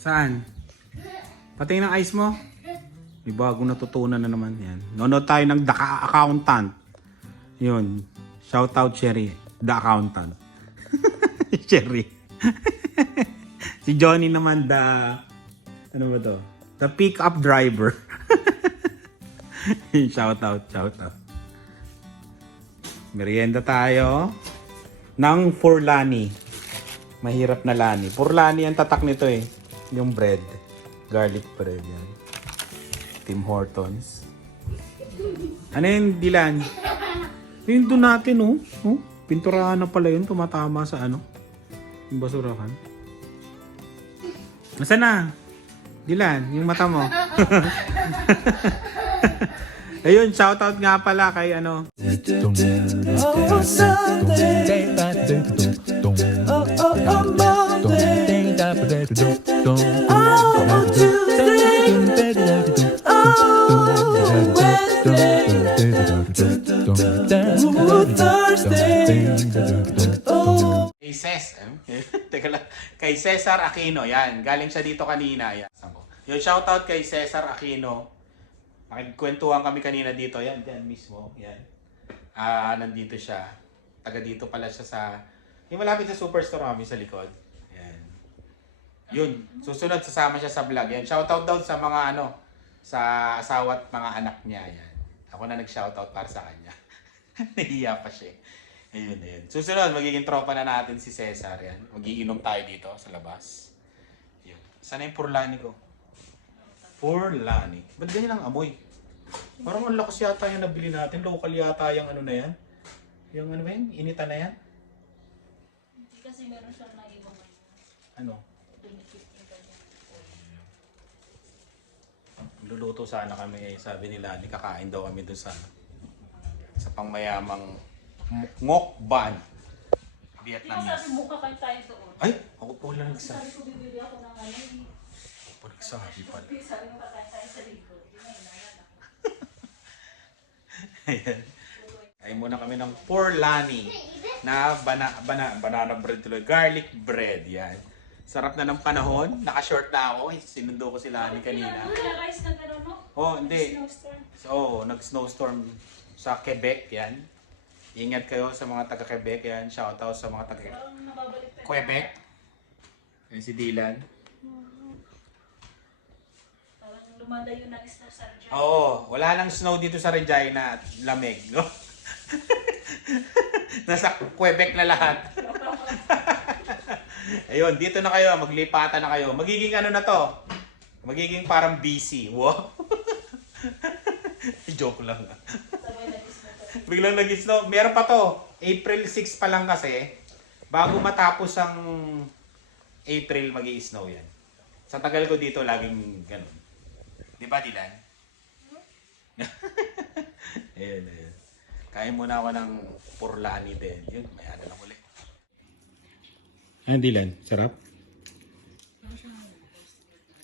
Saan? Pati ng ice mo? May bagong natutunan na naman yan. Nonood tayo ng The Accountant. Yun. Shout out Cherry. The Accountant. Cherry. si Johnny naman the... Ano ba to? The pick-up driver. shout out, shout out. Merienda tayo ng Furlani. Mahirap na lani. Furlani ang tatak nito eh. Yung bread. Garlic bread yan. Tim Hortons. Ano yun, Dilan? Yung doon natin, oh. oh. Pinturahan na pala yun. Tumatama sa ano. Yung basurahan. Nasaan na? Dilan, yung mata mo. Ayun, shoutout nga pala kay ano, Kay Ces, eh? Teka. Kay Cesar Aquino, yan. Galing siya dito kanina. Yan. Yung shoutout kay Cesar Aquino. Nakikwentuhan kami kanina dito. Yan, yan mismo. Yan. Ah, nandito siya. Taga dito pala siya sa... Yung malapit sa superstore kami sa likod. Yun. Susunod, sasama siya sa vlog. Yan. Shoutout daw sa mga ano, sa asawa at mga anak niya. Yan. Ako na nag-shoutout para sa kanya. Nahiya pa siya. Ayun, ayun. Susunod, magiging tropa na natin si Cesar. Yan. Magiinom tayo dito sa labas. Yun. Sana yung purlani ko? Purlani. Ba't ganyan ang amoy? Parang ang lakas yata yung nabili natin. Local yata yung ano na yan. Yung ano ba yun? Inita na yan? Hindi kasi meron siyang naibang Ano? 2015 pa niya. Luluto sana kami. eh. Sabi nila, ni kakain daw kami doon sa sa pangmayamang ngokban. Di ba sabi Vietnamese. mukha kayo tayo doon? Ay, ako po lang nagsabi. Sabi ko bibili ako ng ano. Ako po nagsabi pala. sabi mo kakain tayo sa ako. Ayan. Ay muna kami ng Porlani na bana, bana, banana bread tuloy. Garlic bread. Yan. Sarap na ng panahon. Naka-short na ako. Sinundo ko sila ni kanina. Oh, hindi. Snowstorm. So, nag-snowstorm sa Quebec. Yan. Ingat kayo sa mga taga-Quebec. Yan. Shoutout sa mga taga. Quebec. Yan si Dylan. Parang lumalayo ng snow sa dyan. Oo, wala nang snow dito sa Regina at lamig. No? Nasa Quebec na lahat. Ayun, dito na kayo, maglipatan na kayo. Magiging ano na to? Magiging parang busy. Wow. Joke lang. Biglang nag-snow. Meron pa to. April 6 pa lang kasi. Bago matapos ang April, mag snow yan. Sa tagal ko dito, laging ganun. Di ba, Dylan? ayun, ayun. Kain muna ako ng purlani din. Yun, may ano lang ulit. Ano, Dylan? Sarap?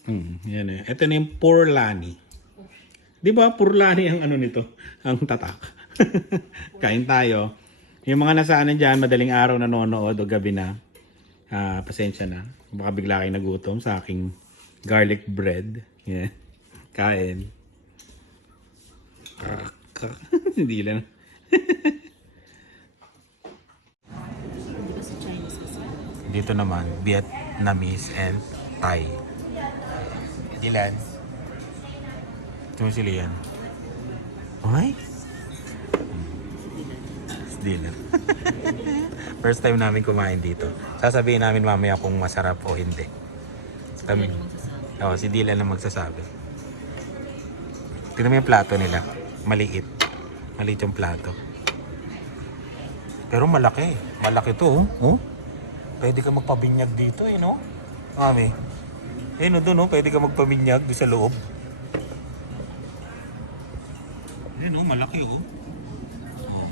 Hmm, yan eh. Ito na yung purlani. Di ba, purlani ang ano nito? Ang tatak. Kain tayo. Yung mga nasa ano dyan, madaling araw nanonood o gabi na, ah, pasensya na. Baka bigla kayo nagutom sa aking garlic bread. Yeah. Kain. Hindi lang. Dito naman, Vietnamese and Thai. Dilan. Ito si Lian. Ay? Dinner. First time namin kumain dito. Sasabihin namin mamaya kung masarap o hindi. Kami. Oo, si Dylan na magsasabi. Tingnan mo yung plato nila. Maliit. Maliit yung plato. Pero malaki. Malaki to, oh. oh. Pwede ka magpabinyag dito, eh, no? Mami. Eh, no, doon, oh. Pwede ka magpabinyag doon sa loob. Eh, no, malaki, oh. oh.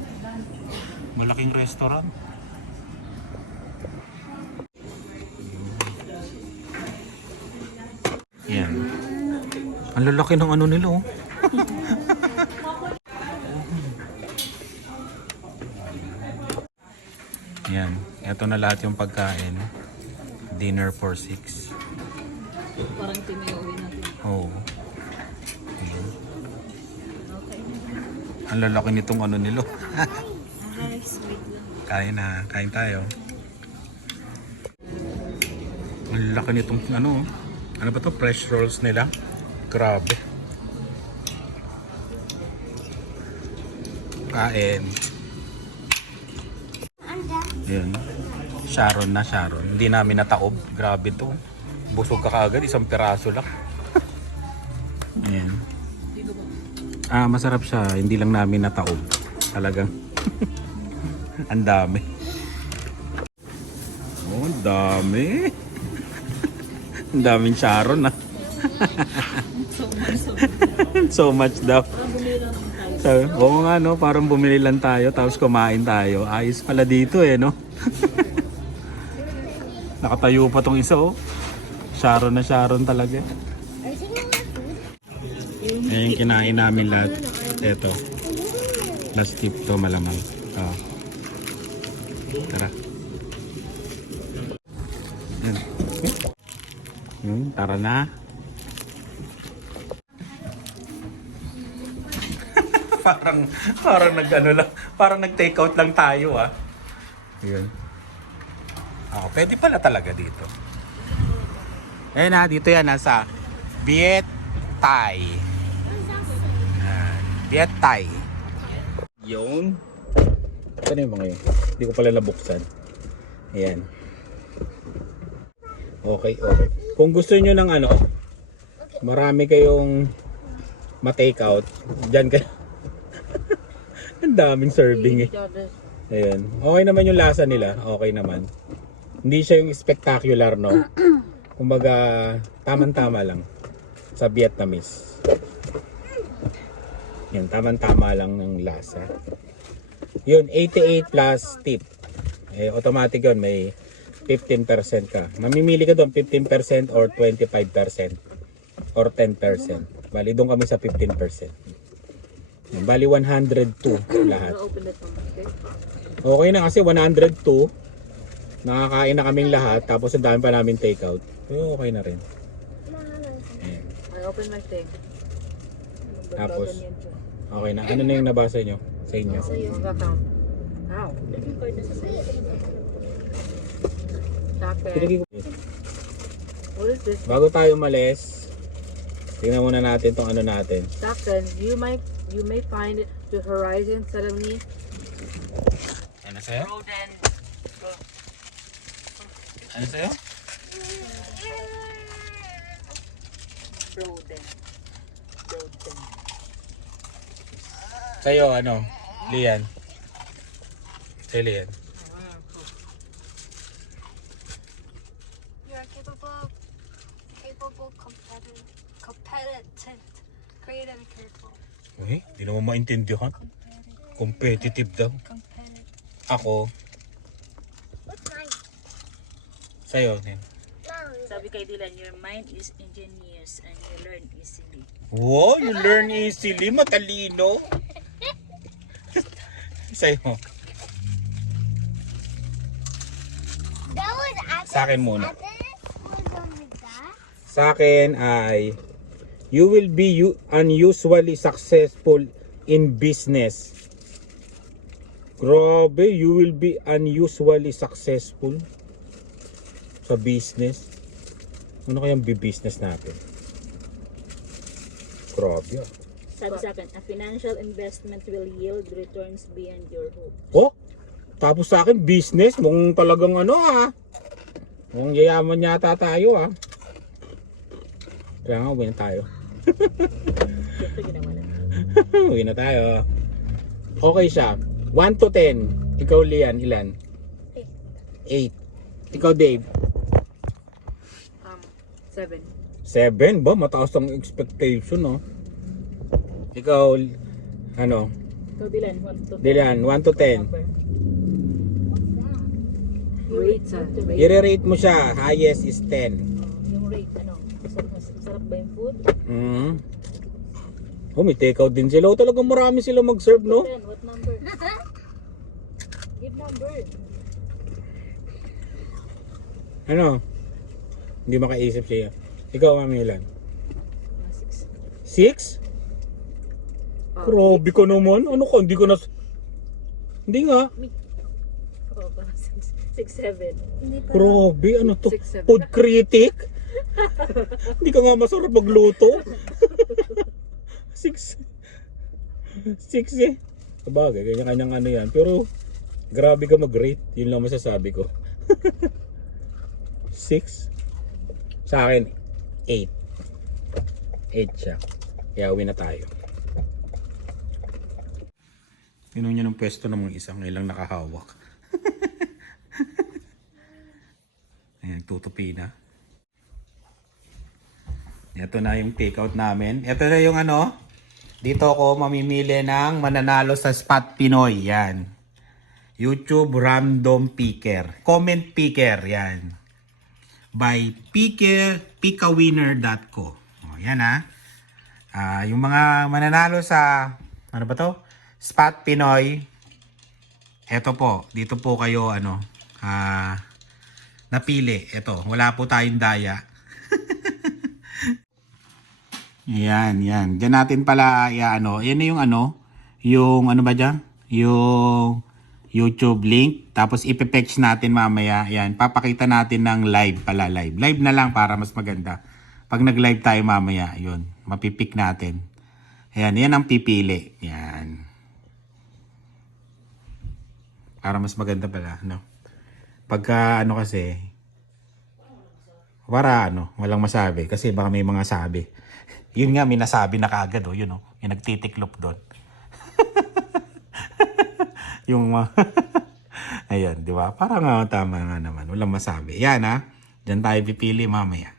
Malaking restaurant. Yan. Ang lalaki ng ano nila, oh. Yan. Ito na lahat yung pagkain. Dinner for six. may uwi natin. Oo. Okay. Ang lalaki nitong ano nilo. Kain na, kain tayo. Ang laki nitong ano, ano ba to? Fresh rolls nila. Grabe. Kain. Yun. Sharon na, Sharon. Hindi namin nataob. Grabe to. Busog ka kaagad, isang peraso lang. Ayan. Ah, masarap siya. Hindi lang namin nataob. Talagang. ang dami. Oh, ang dami. ang daming Sharon ah. So, so, so much daw. So, oo nga no, parang bumili lang tayo tapos kumain tayo. Ayos pala dito eh no. Nakatayo pa tong isa oh. Sharon na Sharon talaga. Yung kinain namin lahat. Ito. Last tip to malamang. Oh. Tara. Yan. Hmm, tara na. parang parang nag ano lang, parang nag take out lang tayo ah. Yun. Oh, pwede pala talaga dito. Eh na, dito yan nasa Viet Thai. Thai. Yung Ano yung mga yun? Hindi ko pala nabuksan. Ayan. Okay, okay. Kung gusto nyo ng ano, marami kayong ma-take out, dyan kayo. Ang daming serving eh. Ayan. Okay naman yung lasa nila. Okay naman. Hindi siya yung spectacular, no? Kumbaga, taman-tama lang sa Vietnamese. Yan, taman-tama lang ng lasa. Yun, 88 plus tip. Eh, automatic yun, may 15% ka. Mamimili ka doon, 15% or 25% or 10%. Bali, doon kami sa 15%. Yan, Bali, 102 lahat. Okay? Na kasi 102. Nakakain na kaming lahat. Tapos ang dami pa namin take out. So, okay na rin. I open my thing. Tapos, okay na. Ano na yung nabasa nyo sa inyo? Yung account. Ow. Yung card na sa sa'yo. What is this? Bago tayo umalis, tingnan muna natin tong ano natin. Captain, you might you may find the horizon suddenly Ano sa'yo? frozen. Ano sa'yo? Frozen. Frozen. Sa'yo, ano? Lian. Sa'yo, Lian. You are capable, capable, competitive, competitive, creative, and careful. Uy, di naman maintindihan. Competitive daw. Competitive. Ako, What's nice? sa'yo, Nin. Sabi kay Dylan, your mind is ingenious and you learn easily. Wow, you learn easily. Matalino. Sa'yo. Sa akin muna. Sa akin ay you will be unusually successful in business. Grabe, you will be unusually successful sa business. Ano kayang bi-business natin? Grabe ah. Sabi sa akin, a financial investment will yield returns beyond your hope. Oh, tapos sa akin business, mong talagang ano ah. Mukhang yayaman yata tayo ah. Kaya nga, uwi na tayo. Uwi na tayo. Okay siya. 1 to 10. Ikaw, Lian, ilan? 8. Ikaw, Dave? Um, seven. 7 ba? Mataas ang expectation, no? Ikaw, ano? Ikaw Dylan, one to ten. Dylan, 1 to 10. Number. Rate sa rate. I-rate mo siya. Highest is 10. Yung rate, ano? Masarap, ba yung food? Mm. Oh, may take out din sila. Oh, talagang marami sila mag-serve, no? What number? Give number. Ano? Hindi makaisip siya. Ikaw, Mami, ilan? Mga six. Six? Oh, Grabe ka naman. Ano ka? Hindi ko na... Hindi nga. Six, six, seven. Hindi pa. Grabe. Ano to? Six, seven. Food critic? Hindi ka nga masarap magluto. Six. Six eh. Sabagay, kanya-kanyang ano yan. Pero, grabe ka mag-rate. Yun lang masasabi ko. Six. Sa akin, eight. Eight siya. Kaya uwi na tayo. Tinan niyo ng pwesto ng mga isang ilang nakahawak. Ayan, tutupi na. Ito na yung takeout namin. Ito na yung ano. Dito ako mamimili ng mananalo sa Spot Pinoy. Yan. YouTube Random Picker. Comment Picker. Yan. By Picker, pickawinner.co. O, yan ha. Ah, yung mga mananalo sa, ano ba to? Spot Pinoy. Ito po. Dito po kayo, ano, ah, napili. Ito, wala po tayong daya. Yan, yan. Diyan natin pala, ya, ano, yan na yung ano, yung ano ba dyan? Yung YouTube link. Tapos ipipetch natin mamaya. Yan, papakita natin ng live pala, live. Live na lang para mas maganda. Pag nag-live tayo mamaya, yun, mapipick natin. Ayan, yan ang pipili. Yan. Para mas maganda pala, no? Pagka ano kasi, para ano, walang masabi. Kasi baka may mga sabi. Yun nga, may nasabi na kagad, oh, yun, oh. Yung nagtitiklop doon. yung mga... Ayan, di ba? Parang nga, tama nga naman. Walang masabi. Yan, ha? Diyan tayo pipili mamaya.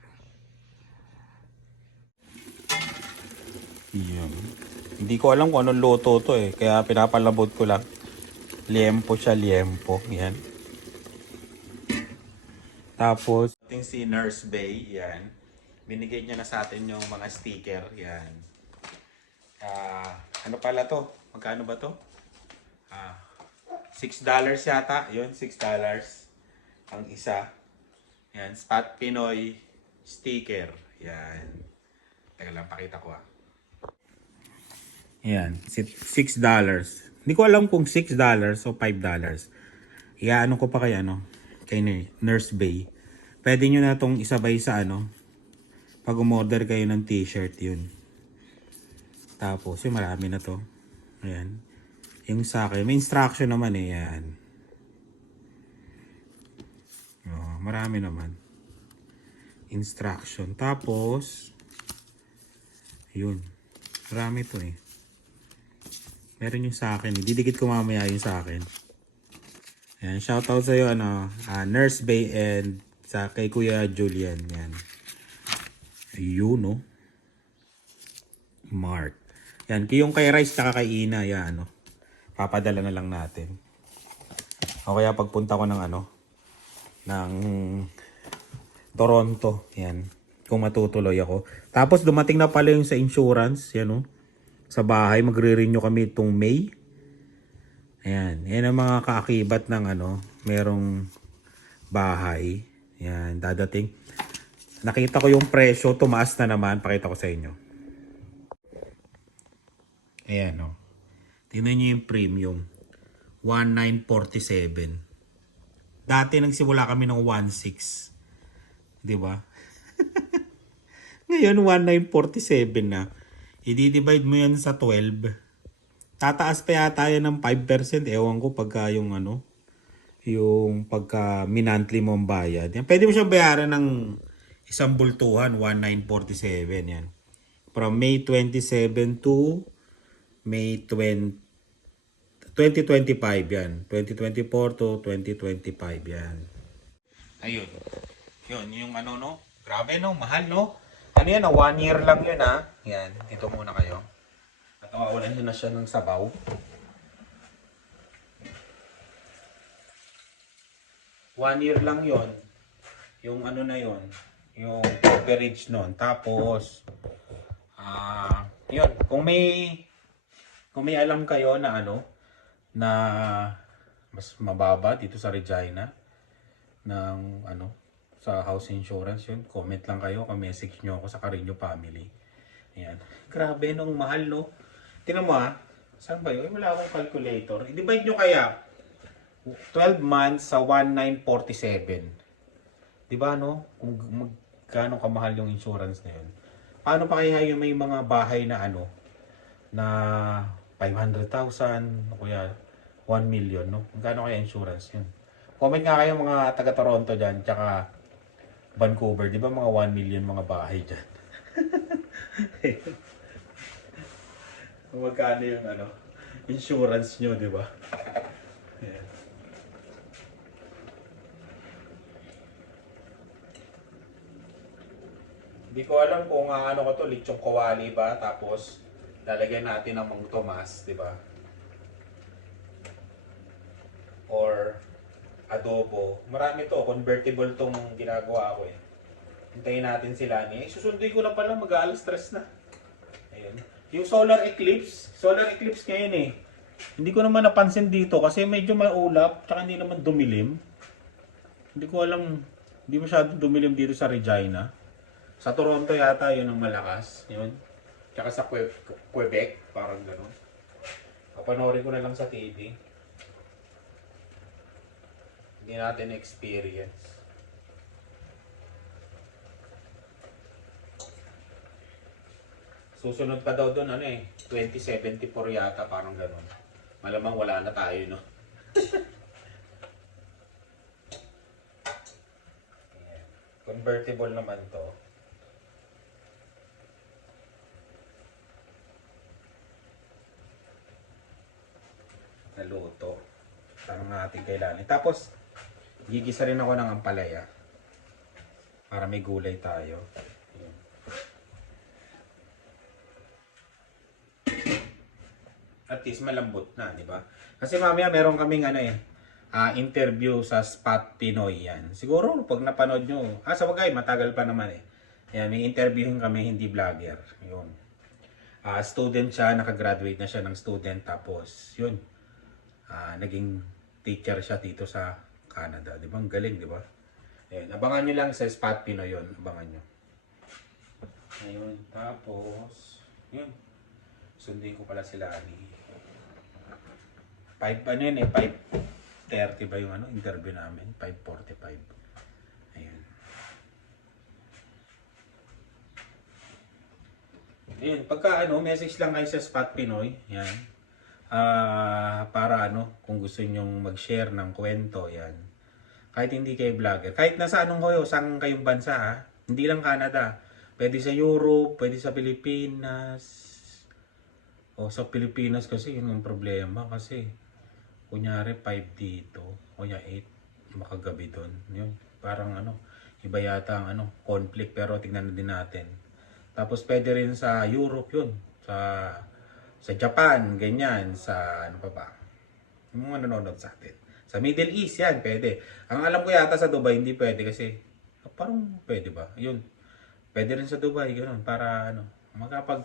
Yan. Hindi ko alam kung anong luto to eh. Kaya pinapalabot ko lang. Liempo siya, liempo. Yan. Tapos, ating si Nurse Bay, yan. Binigay niya na sa atin yung mga sticker, yan. Ah, ano pala to? Magkano ba to? Ah, $6 yata. Yun, $6 ang isa. Yan, Spot Pinoy sticker. Yan. Teka lang, pakita ko ah. Yan, $6. Hindi ko alam kung $6 o $5. Iaano ko pa kay ano, kay Nurse Bay. Pwede nyo na itong isabay sa ano, pag umorder kayo ng t-shirt yun. Tapos, yung marami na to. Ayan. Yung sa akin, may instruction naman eh, yan. Oh, marami naman. Instruction. Tapos, yun. Marami to eh. Meron yung sa akin. Didikit ko mamaya yung sa akin. Ayan, shoutout sa'yo, ano, ah, Nurse Bay and sa kay Kuya Julian. Yan. Ayun, no? Mark. Yan, yung kay Rice tsaka kay Ina, yan, ano. Papadala na lang natin. O kaya pagpunta ko ng ano, ng Toronto, yan. Kung matutuloy ako. Tapos dumating na pala yung sa insurance, yan, no? Sa bahay, magre-renew kami itong May. Ayan, yan ang mga kaakibat ng ano, merong bahay. Yan, dadating. Nakita ko yung presyo, tumaas na naman. Pakita ko sa inyo. Ayan, o. Tingnan nyo yung premium. 1947. Dati nagsimula kami ng 16. Di ba? Ngayon, 1947 na. I-divide mo yan sa 12. Tataas pa yata yan ng 5%. Ewan ko pagka yung ano, yung pagka minantly mo ang bayad. Yan. Pwede mo siyang bayaran ng isang bultuhan, 1947 yan. From May 27 to May 20, 2025 yan. 2024 to 2025 yan. Ayun. Yun, yung ano no. Grabe no, mahal no. Ano yan, ah, one year lang yun ha. Yan, dito muna kayo. At mawalan na siya ng sabaw. One year lang yon Yung ano na yon Yung coverage nun. Tapos, ah, yun. Kung may, kung may alam kayo na ano, na mas mababa dito sa Regina, ng ano, sa house insurance yun. Comment lang kayo, ka-message nyo ako sa Carino Family. Ayan. Grabe nung mahal no. Tinan mo ah. Saan ba yun? Wala akong calculator. I-divide nyo kaya. 12 months sa 1947. Di ba no? Kung magkano kamahal yung insurance na yun. Paano pa kaya yung may mga bahay na ano? Na 500,000 o kaya 1 million, no? Magkano kaya insurance yun? Comment nga kayo mga taga Toronto dyan, tsaka Vancouver, di ba mga 1 million mga bahay dyan? Magkano yung ano, insurance nyo, di ba? Ayan. Hindi ko alam kung ah, ano ko to, lechong kawali ba, tapos lalagyan natin ng Mang Tomas, di ba? Or adobo. Marami to, convertible tong ginagawa ko eh. Hintayin natin sila ni. Eh, susunduin ko na pala, mag-aalas stress na. Ayun. Yung solar eclipse, solar eclipse ngayon eh. Hindi ko naman napansin dito kasi medyo may ulap, tsaka hindi naman dumilim. Hindi ko alam, hindi masyado dumilim dito sa Regina. Sa Toronto yata yun ang malakas. Yun. Tsaka sa Que- Quebec, parang gano'n. Papanoorin ko na lang sa TV. Hindi natin experience. Susunod pa daw doon, ano eh, 2074 yata, parang gano'n. Malamang wala na tayo, no? Convertible naman to. Naluto. Parang natin kailangan. Tapos, gigisa rin ako ng ampalaya. Para may gulay tayo. Ayan. At least malambot na, di ba? Kasi mamaya meron kaming ano eh, ah, interview sa Spot Pinoy yan. Siguro pag napanood nyo, ah sa bagay, matagal pa naman eh. Yan, may interviewin kami, hindi vlogger. Yun. Ah, student siya, nakagraduate na siya ng student. Tapos, yun. Ah, naging teacher siya dito sa Canada. Di ba? Ang galing, di ba? Ayun, abangan nyo lang sa Spot Pinoy yun. Abangan nyo. Ayun, tapos, yun. Sundin ko pala sila ni 5 ano yun eh, 5.30 ba yung ano, interview namin? 5.45. Ayun. Ayun, pagka ano, message lang kayo sa Spot Pinoy. Yan. Ah, para ano, kung gusto nyong mag-share ng kwento, yan. Kahit hindi kayo vlogger. Kahit nasa anong kayo, saan kayong bansa ha. Hindi lang Canada. Pwede sa Europe, pwede sa Pilipinas. O sa Pilipinas kasi yun ang problema kasi kunyari 5 dito o ya 8 makagabi doon. Yun, parang ano, iba yata ang ano, conflict pero tingnan din natin. Tapos pwede rin sa Europe yun, sa sa Japan, ganyan, sa ano pa ba? Yung mga nanonood sa atin. Sa Middle East yan, pwede. Ang alam ko yata sa Dubai, hindi pwede kasi ah, parang pwede ba? Yun. Pwede rin sa Dubai, ganoon para ano, makapag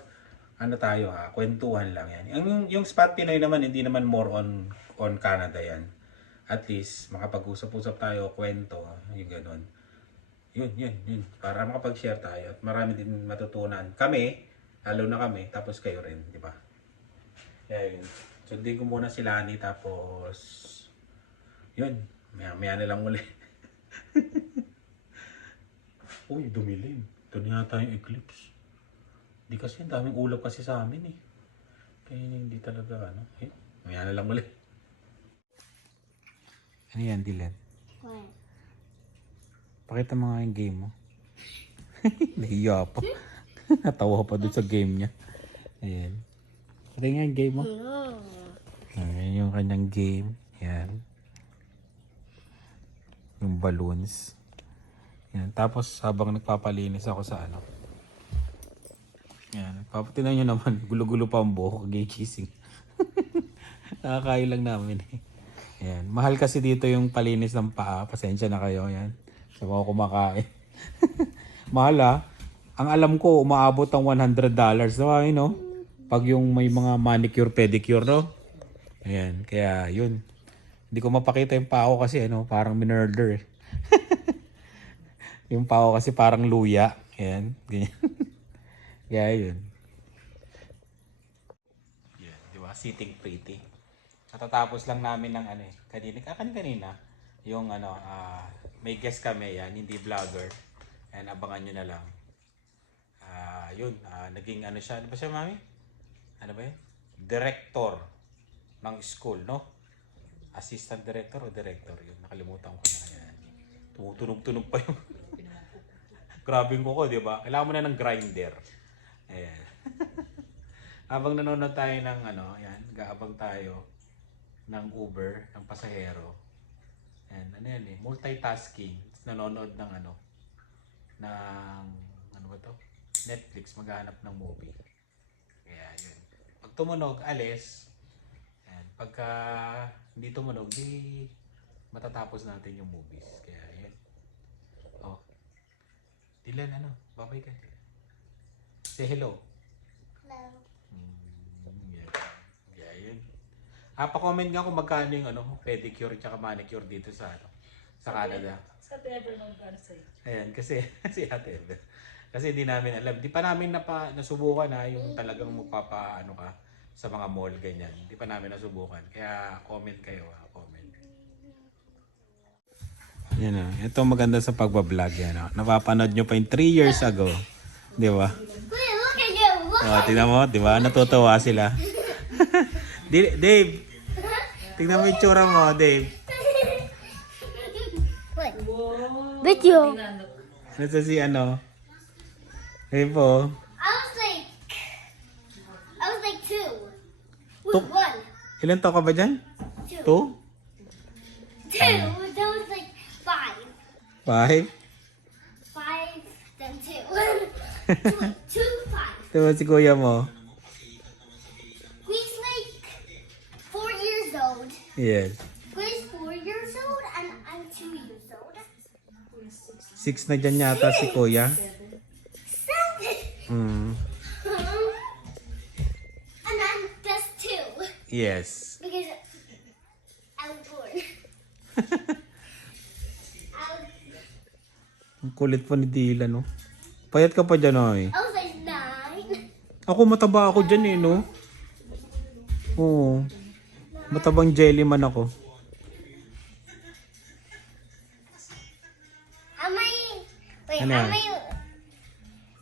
ano tayo ha, kwentuhan lang yan. Yung, yung, spot Pinoy naman, hindi naman more on on Canada yan. At least, makapag-usap-usap tayo, kwento, yung gano'n. Yun, yun, yun. Para makapag-share tayo at marami din matutunan. Kami, lalo na kami, tapos kayo rin, di ba? Kaya yun. Sundin ko muna si Lani, tapos, yun, maya, maya na lang uli. Uy, dumilim. Ito na yata yung eclipse. Di kasi, ang daming ulap kasi sa amin eh. Kaya hindi talaga ano. Eh, maya na lang uli. Ano yan, Dylan? What? Pakita mo nga yung game mo. Nahiya pa. Natawa pa dun sa game niya. Ayan. Pakita nga yung game mo. Ayan yung kanyang game. Ayan. Yung balloons. Ayan. Tapos habang nagpapalinis ako sa ano. Ayan. Papatinan nyo naman. Gulo-gulo pa ang buhok. Gigising. Nakakain lang namin eh. Ayan. Mahal kasi dito yung palinis ng paa. Pasensya na kayo. Ayan. Sa mga kumakain. Mahal ah. Ang alam ko, umaabot ang $100 na no? Pag yung may mga manicure, pedicure, no? Ayan. Kaya, yun. Hindi ko mapakita yung paa ko kasi, ano, parang minurder eh. Yung pao kasi parang luya. Ayan, ganyan. Kaya yun. Yan, di ba? Sitting pretty. Natatapos lang namin ng ano eh. Kanina, kanina. Yung ano, ah, may guest kami yan, hindi vlogger. Ayan, abangan nyo na lang. Ah, yun, ah, naging ano siya, ano ba siya, mami? Ano ba yun? Director ng school, no? Assistant director o director? Yun, nakalimutan ko na. Tumutunog-tunog pa yung... Grabe yung kuko, di ba? Kailangan mo na ng grinder. Ayan. Habang nanonood tayo ng ano, ayan, gaabang tayo ng Uber, ng pasahero. Ayan, ano yan eh, multitasking. Nanonood ng ano, ng, ano ba to? Netflix, maghahanap ng movie. Kaya yun. Pag tumunog, alis. Ayan, pagka hindi tumunog, di matatapos natin yung movies. Kaya yun. Oh. Dylan, ano? Babay ka. Say hello. Hello. Mm, yeah. Yeah, yun. Ah, pa-comment nga kung magkano yung ano, pedicure at manicure dito sa ano, sa Canada. Sa ever nung para sa'yo. Ayan, kasi si Ate Ever. Kasi di namin alam. Di pa namin napa, nasubukan na yung talagang magpapa ano ka sa mga mall ganyan. Di pa namin nasubukan. Kaya comment kayo, ah, comment. Yan ah. Ito maganda sa pagbablog yan ah. Napapanood nyo pa yung 3 years ago. Di ba? Wait, look at you. Look. Oh, tingnan mo, di ba? Natutuwa sila. Dave, tingnan mo yung tsura mo, Dave. Wait. Video. Nasa si ano? Ayun po. Two. one. Ilan taon ka ba dyan? Two. Two? Two. That was like five. Five? Five, then two. two, two, five. Mo si kuya mo. He's like four years old. Yes. He's four years old, and I'm two years old. Six na dyan yata si kuya. Seven. Hmm. Yes. because I was born. Ang kulit po ni Dylan, no? Payat ka pa dyan, ay. I was like nine. Ako mataba ako dyan, eh, no? Oo. Matabang jelly man ako. Am I? Wait, Ano am yan? I?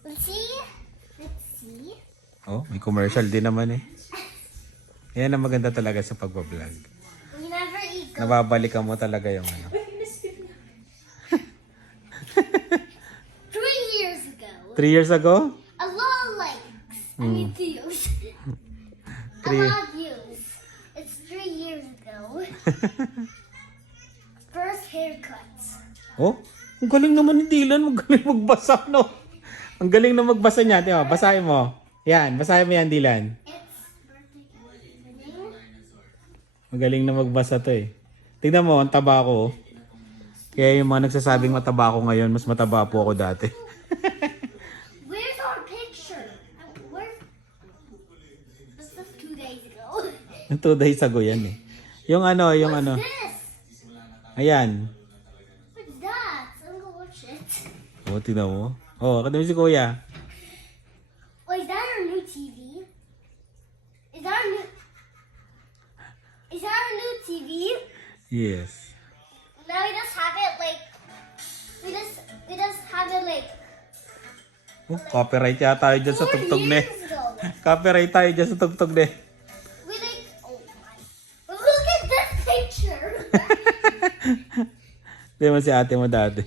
Let's see. Let's see. Oh, may commercial din naman, eh. Yan ang maganda talaga sa pagbablog. We never eat. Go- Nababalikan mo talaga yung ano. Three years ago, Three years ago? a lot of likes. I mean views. a Three- lot of views. It's three years ago. First haircuts. Oh, ang galing naman ni Dylan. Ang galing magbasa, no? Ang galing na magbasa niya. Di ba? Basahin mo. Yan, basahin mo yan, Dylan. It's birthday. Magaling na magbasa to eh. Tingnan mo, ang taba ko. oh. Kaya yung mga nagsasabing mataba ako ngayon, mas mataba po ako dati. Where's our picture? Uh, Where? This was two days ago. Two days ago yan eh. Yung ano, yung What's ano. this? Ayan. What's that? I'm gonna watch it. Oh, tingnan mo. Oh, kadami si kuya. Oh, is that our new TV? Is that our new? Is that our new TV? Yes. Now we just have it like. We just we just have it like Oh, copyright yata tayo dyan sa tugtog ago. Copyright tayo dyan sa tugtog na eh. We like oh my. Look at this picture. Di mo si ate mo dati.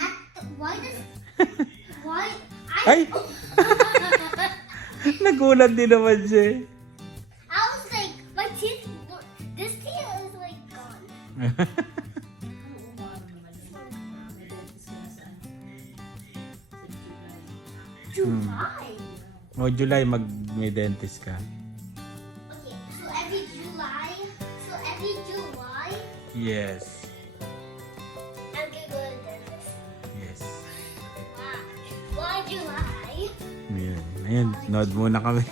At, why does why I Ay! Nagulat din naman siya eh. July. O, July, mag may dentist ka. Okay, so every July, so every July, Yes. I'm gonna go to dentist. Yes. Wow. Why July? Ayan. Ayan, nod muna kami.